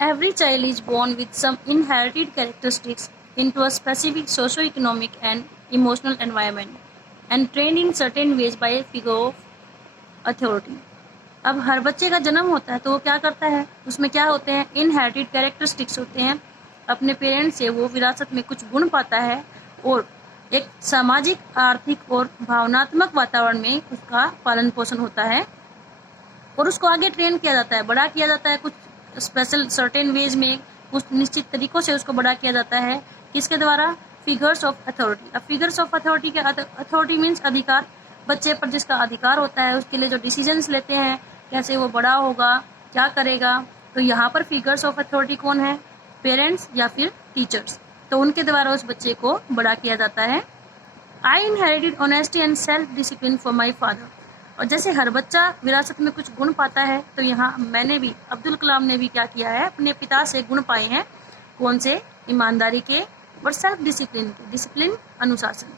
Every child is born with some inherited characteristics into a specific socio-economic and emotional environment and trained in certain ways by a figure of authority. अब हर बच्चे का जन्म होता है तो वो क्या करता है, उसमें क्या होते हैं, इनहेरिटेड कैरेक्टरिस्टिक्स होते हैं। अपने पेरेंट्स से वो विरासत में कुछ गुण पाता है और एक सामाजिक, आर्थिक और भावनात्मक वातावरण में उसका पालन पोषण होता है और उसको आगे ट्रेन किया जाता है, बड़ा किया जाता है, कुछ स्पेशल सर्टेन वेज में, कुछ निश्चित तरीकों से उसको बड़ा किया जाता है। किसके द्वारा? Figures of authority. अब फिगर्स ऑफ अथॉरिटी के अथॉरिटी मीन्स अधिकार, बच्चे पर जिसका अधिकार होता है, उसके लिए जो डिसीजंस लेते हैं, कैसे वो बड़ा होगा, क्या करेगा। तो यहाँ पर फिगर्स ऑफ अथॉरिटी कौन है? पेरेंट्स या फिर टीचर्स। तो उनके द्वारा उस बच्चे को बड़ा किया जाता है। आई inherited honesty and self discipline for my father. और जैसे हर बच्चा विरासत में कुछ गुण पाता है, तो यहाँ मैंने भी, अब्दुल कलाम ने भी क्या किया है, अपने पिता से गुण पाए हैं। कौन से? ईमानदारी के और सेल्फ डिसिप्लिन के। डिसिप्लिन, अनुशासन।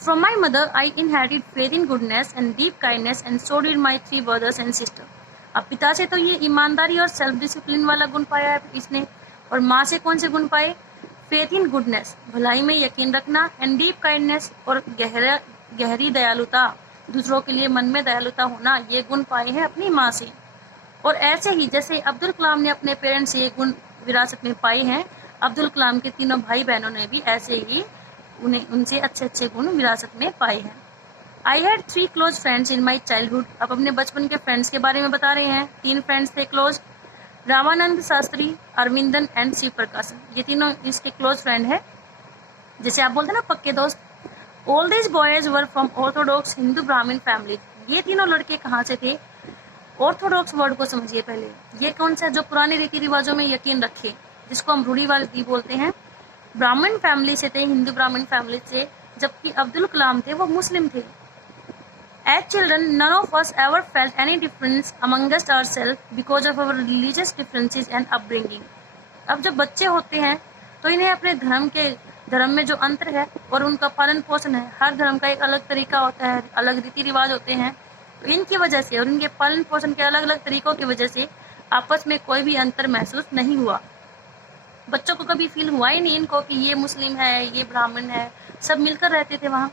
From my mother I inherited faith in goodness and deep kindness and so did my 3 brothers and sister. अब पिता से तो ये ईमानदारी और सेल्फ डिसिप्लिन वाला गुण पाया है इसने, और माँ से कौन से गुण पाए? फेथ इन गुडनेस, भलाई में यकीन रखना, एंड डीप काइंडनेस, और गहरी दयालुता, दूसरों के लिए मन में दयालुता होना, ये गुण पाए हैं अपनी माँ से। और ऐसे ही जैसे अब्दुल कलाम ने अपने पेरेंट्स से ये गुण विरासत में पाए हैं, अब्दुल कलाम के तीनों भाई बहनों ने भी ऐसे ही उनसे अच्छे अच्छे गुण विरासत में पाए हैं। I had 3 close friends in my childhood. अब अपने बचपन के फ्रेंड्स के बारे में बता रहे हैं। 3 फ्रेंड्स थे क्लोज, रामानंद शास्त्री, अरविंदन एंड शिव प्रकाशन। ये तीनों इसके क्लोज फ्रेंड है, जैसे आप बोलते हैं ना पक्के दोस्त। All these boys were from Orthodox Hindu Brahmin family. ये तीनों लड़के कहाँ से थे? ऑर्थोडॉक्स वर्ड को समझिए पहले। ये कौन सा? जो पुराने रीति रिवाजों में यकीन रखे, जिसको हम रूढ़िवादी बोलते हैं। ब्राह्मण फैमिली से थे, हिंदू ब्राह्मण फैमिली से, जबकि अब्दुल कलाम थे वो मुस्लिम थे। As children, none of us ever felt any difference amongst ourselves because of our religious differences and upbringing. अब जब बच्चे होते हैं तो इन्हें अपने धर्म में जो अंतर है और उनका पालन पोषण है, हर धर्म का एक अलग तरीका होता है, अलग रीति रिवाज होते हैं, तो इनकी वजह से और इनके पालन पोषण के अलग अलग तरीकों की वजह से आपस में कोई भी अंतर महसूस नहीं हुआ। बच्चों को कभी फील हुआ ही नहीं इनको कि ये मुस्लिम है, ये ब्राह्मण है, सब मिलकर रहते थे वहाँ।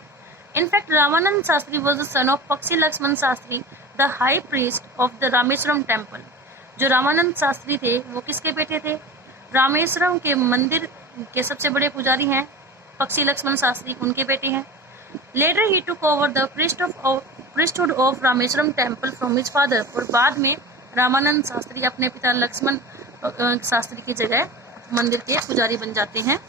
In fact Ramanand Shastri was the son of Pakshi Lakshman Shastri, the high priest of the Rameswaram temple. जो रामानंद शास्त्री थे वो किसके बेटे थे? रामेश्वरम के मंदिर के सबसे बड़े पुजारी हैं पक्षी लक्ष्मण शास्त्री, उनके बेटे हैं। Later he took over the priesthood of Rameswaram temple from his father. और बाद में रामानंद शास्त्री अपने पिता लक्ष्मण शास्त्री की जगह मंदिर के पुजारी बन जाते हैं।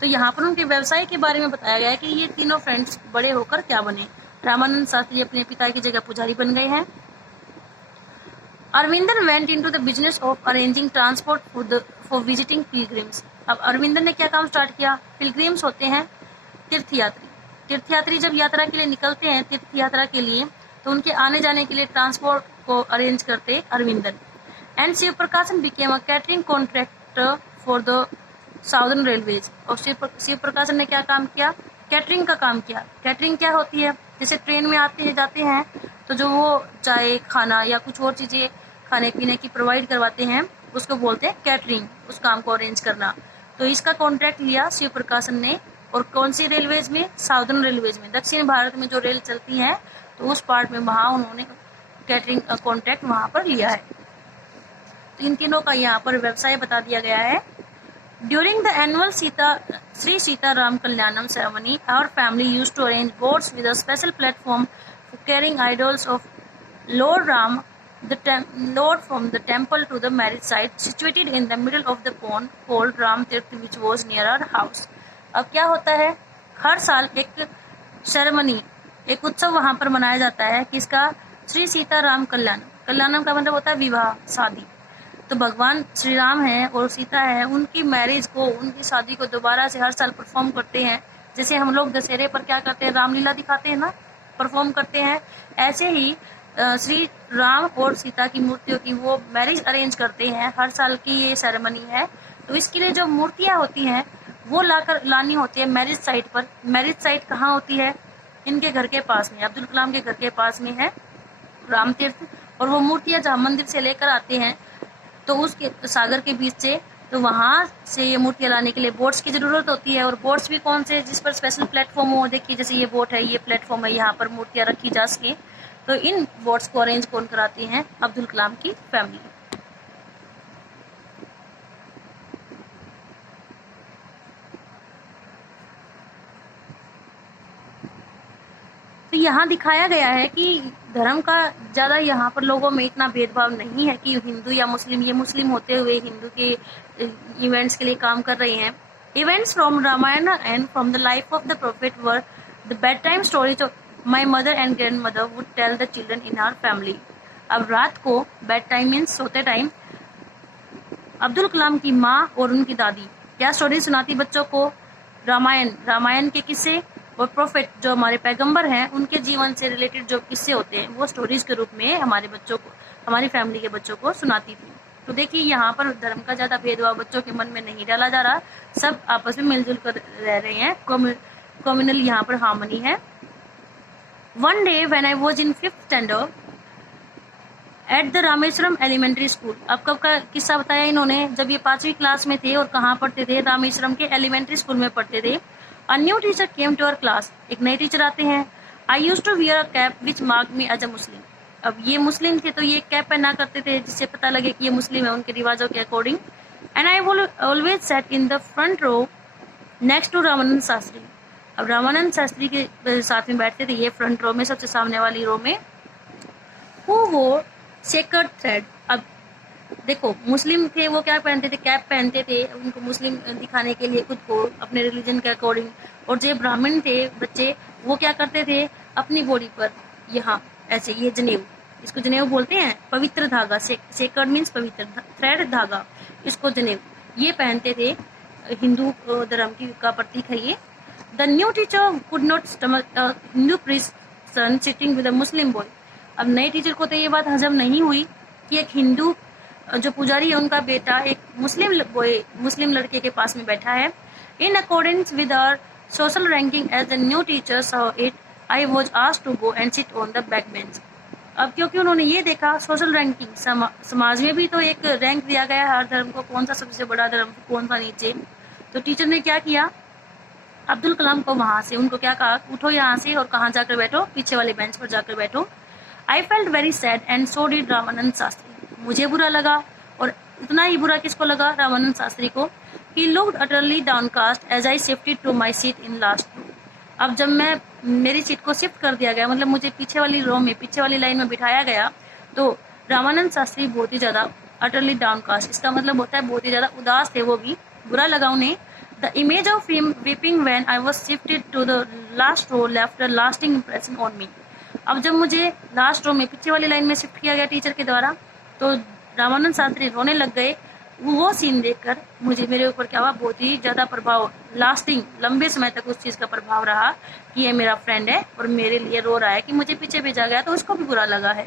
तो यहाँ पर उनके व्यवसाय के बारे में बताया गया है कि ये तीनों फ्रेंड्स बड़े होकर क्या बने। रामानंद शास्त्री अपने पिता की जगह पुजारी बन गए हैं। Aravindan went into the business of arranging transport for visiting pilgrims. अब अरविंदन ने क्या काम स्टार्ट किया? पिलग्रिम्स होते हैं तीर्थयात्री। तीर्थयात्री जब यात्रा के लिए निकलते हैं, तीर्थ यात्रा के लिए, तो उनके आने जाने के लिए ट्रांसपोर्ट को अरेंज करते अरविंदन। एंड शिव प्रकाशन became a catering contractor for the southern railways. और शिव प्रकाशन ने क्या काम किया? कैटरिंग का काम किया। कैटरिंग क्या होती है? जैसे ट्रेन में जाते हैं तो जो वो चाय, खाना या कुछ और चीजें खाने पीने की प्रोवाइड करवाते हैं, उसको बोलते हैं कैटरिंग, उस काम को अरेंज करना। तो इसका कॉन्ट्रैक्ट लिया शिव प्रकाशन ने। और कौन सी रेलवेज में? साउदर्न रेलवेज में, दक्षिण भारत में जो रेल चलती है तो उस पार्ट में वहाँ उन्होंने कैटरिंग का कॉन्ट्रैक्ट वहाँ पर लिया है। तो इन तीनों का यहाँ पर व्यवसाय बता दिया गया है। During the annual Sri Sita Ram Kalyanam ceremony, our family used to arrange boats with a special platform for carrying idols of Lord Ram, Lord from the temple to the marriage site, situated in the middle of the pond called Ram Tirth, which was near our house. अब क्या होता है? हर साल एक ceremony, एक उत्सव वहाँ पर मनाया जाता है। किसका? श्री सीता राम कल्याणम। कल्याणम का मतलब होता है विवाह, शादी। तो भगवान श्री राम है और सीता है, उनकी मैरिज को, उनकी शादी को दोबारा से हर साल परफॉर्म करते हैं। जैसे हम लोग दशहरे पर क्या करते हैं? रामलीला दिखाते हैं ना, परफॉर्म करते हैं। ऐसे ही श्री राम और सीता की मूर्तियों की वो मैरिज अरेंज करते हैं। हर साल की ये सेरेमनी है। तो इसके लिए जो मूर्तियां होती हैं वो लानी होती है मैरिज साइट पर। मैरिज साइट कहाँ होती है? इनके घर के पास में, अब्दुल कलाम के घर के पास में है राम तीर्थ। और वो मूर्तियां जहाँ मंदिर से लेकर आते हैं तो उसके सागर के बीच से, तो वहाँ से ये मूर्तियाँ लाने के लिए बोट्स की ज़रूरत होती है। और बोट्स भी कौन से, जिस पर स्पेशल प्लेटफॉर्म हो, देखिए जैसे ये बोट है, ये प्लेटफॉर्म है, यहाँ पर मूर्तियाँ रखी जा सके। तो इन बोट्स को अरेंज कौन कराती हैं? अब्दुल कलाम की फैमिली। तो यहाँ दिखाया गया है कि धर्म का ज़्यादा यहाँ पर लोगों में इतना भेदभाव नहीं है कि हिंदू या मुस्लिम, ये मुस्लिम होते हुए हिंदू के इवेंट्स के लिए काम कर रहे हैं। Events from Ramayana and from the life of the prophet were the bedtime stories of my mother and grandmother would tell the children in our family. अब रात को बेड टाइम मीन्स सोते टाइम अब्दुल कलाम की माँ और उनकी दादी क्या स्टोरी सुनाती बच्चों को? रामायण के किस्से और प्रोफेट जो हमारे पैगंबर हैं उनके जीवन से रिलेटेड जो किस्से होते हैं वो स्टोरीज के रूप में हमारे बच्चों को, हमारी फैमिली के बच्चों को सुनाती थी। तो देखिए यहाँ पर धर्म का ज्यादा भेदभाव बच्चों के मन में नहीं डाला जा रहा, सब आपस में मिलजुल कर रह रहे हैं, कम्युनल यहाँ पर हार्मनी है। One day when I was in 5th standard at the Rameswaram elementary school. अब कब का किस्सा बताया इन्होंने? जब ये 5वीं क्लास में थे और कहाँ पढ़ते थे? रामेश्वरम के एलिमेंट्री स्कूल में पढ़ते थे। A new teacher came to our class. एक नए टीचर आते हैं। I used to wear a cap which mark me as a Muslim. अब ये मुस्लिम थे तो ये कैप पहना करते थे जिससे पता लगे कि ये मुस्लिम है उनके रिवाजों के according. And I always sat in the front row next to Ramanand Shastri. अब रामानंद शास्त्री के साथ में बैठते थे ये फ्रंट रो में, सबसे सामने वाली रो में। हु वो सेकर्ड थ्रेड। अब देखो मुस्लिम थे वो क्या पहनते थे? कैप पहनते थे, उनको मुस्लिम दिखाने के लिए खुद को अपने रिलीजन के अकॉर्डिंग। और जो ब्राह्मण थे बच्चे वो क्या करते थे? अपनी बॉडी पर यहाँ ऐसे ये जनेऊ, इसको जनेऊ बोलते हैं, पवित्र धागा। सेकर्ड मीन्स पवित्र, थ्रेड धागा, इसको जनेऊ ये पहनते थे। हिंदू धर्म की का प्रतीक है ये। The new teacher could not stomach Hindu priest son sitting with a Muslim boy. अब नए टीचर को तो ये बात हजम नहीं हुई कि एक हिंदू जो पुजारी है उनका बेटा एक मुस्लिम लड़के के पास में बैठा है। In accordance with our social ranking as the new teacher saw it, I was asked to go and sit on the back bench. अब क्योंकि उन्होंने ये देखा सोशल रैंकिंग, समाज में भी तो एक रैंक दिया गया है हर धर्म को, कौन सा सबसे बड़ा धर्म, कौन सा नीचे। तो टीचर ने क्या किया? अब्दुल कलाम को वहां से उनको क्या कहा? उठो यहाँ से और कहाँ जाकर बैठो? पीछे वाले बेंच पर जाकर बैठो। I felt very sad and so did Ramanand Shastri. मुझे बुरा लगा और उतना ही बुरा किसको लगा? रामानंद शास्त्री को। He looked utterly downcast as I shifted to my seat in last row. अब जब मैं मेरी सीट को शिफ्ट कर दिया गया, मतलब मुझे पीछे वाली रो में, पीछे वाली लाइन में बिठाया गया, तो रामानंद शास्त्री बहुत ही ज्यादा utterly downcast, इसका मतलब होता है बहुत ही ज्यादा उदास थे, वो भी बुरा लगा उन्हें। The image of him weeping when I was shifted to the last row left a lasting impression on me. अब जब मुझे लास्ट रो में, पीछे वाली लाइन में शिफ्ट किया गया टीचर के द्वारा, तो रामानंद शास्त्री रोने लग गए। वो सीन देखकर मुझे, मेरे ऊपर क्या हुआ? बहुत ही ज्यादा प्रभाव, लास्टिंग, लंबे समय तक उस चीज का प्रभाव रहा कि ये मेरा फ्रेंड है और मेरे लिए रो रहा है कि मुझे पीछे भेजा गया, तो उसको भी बुरा लगा है।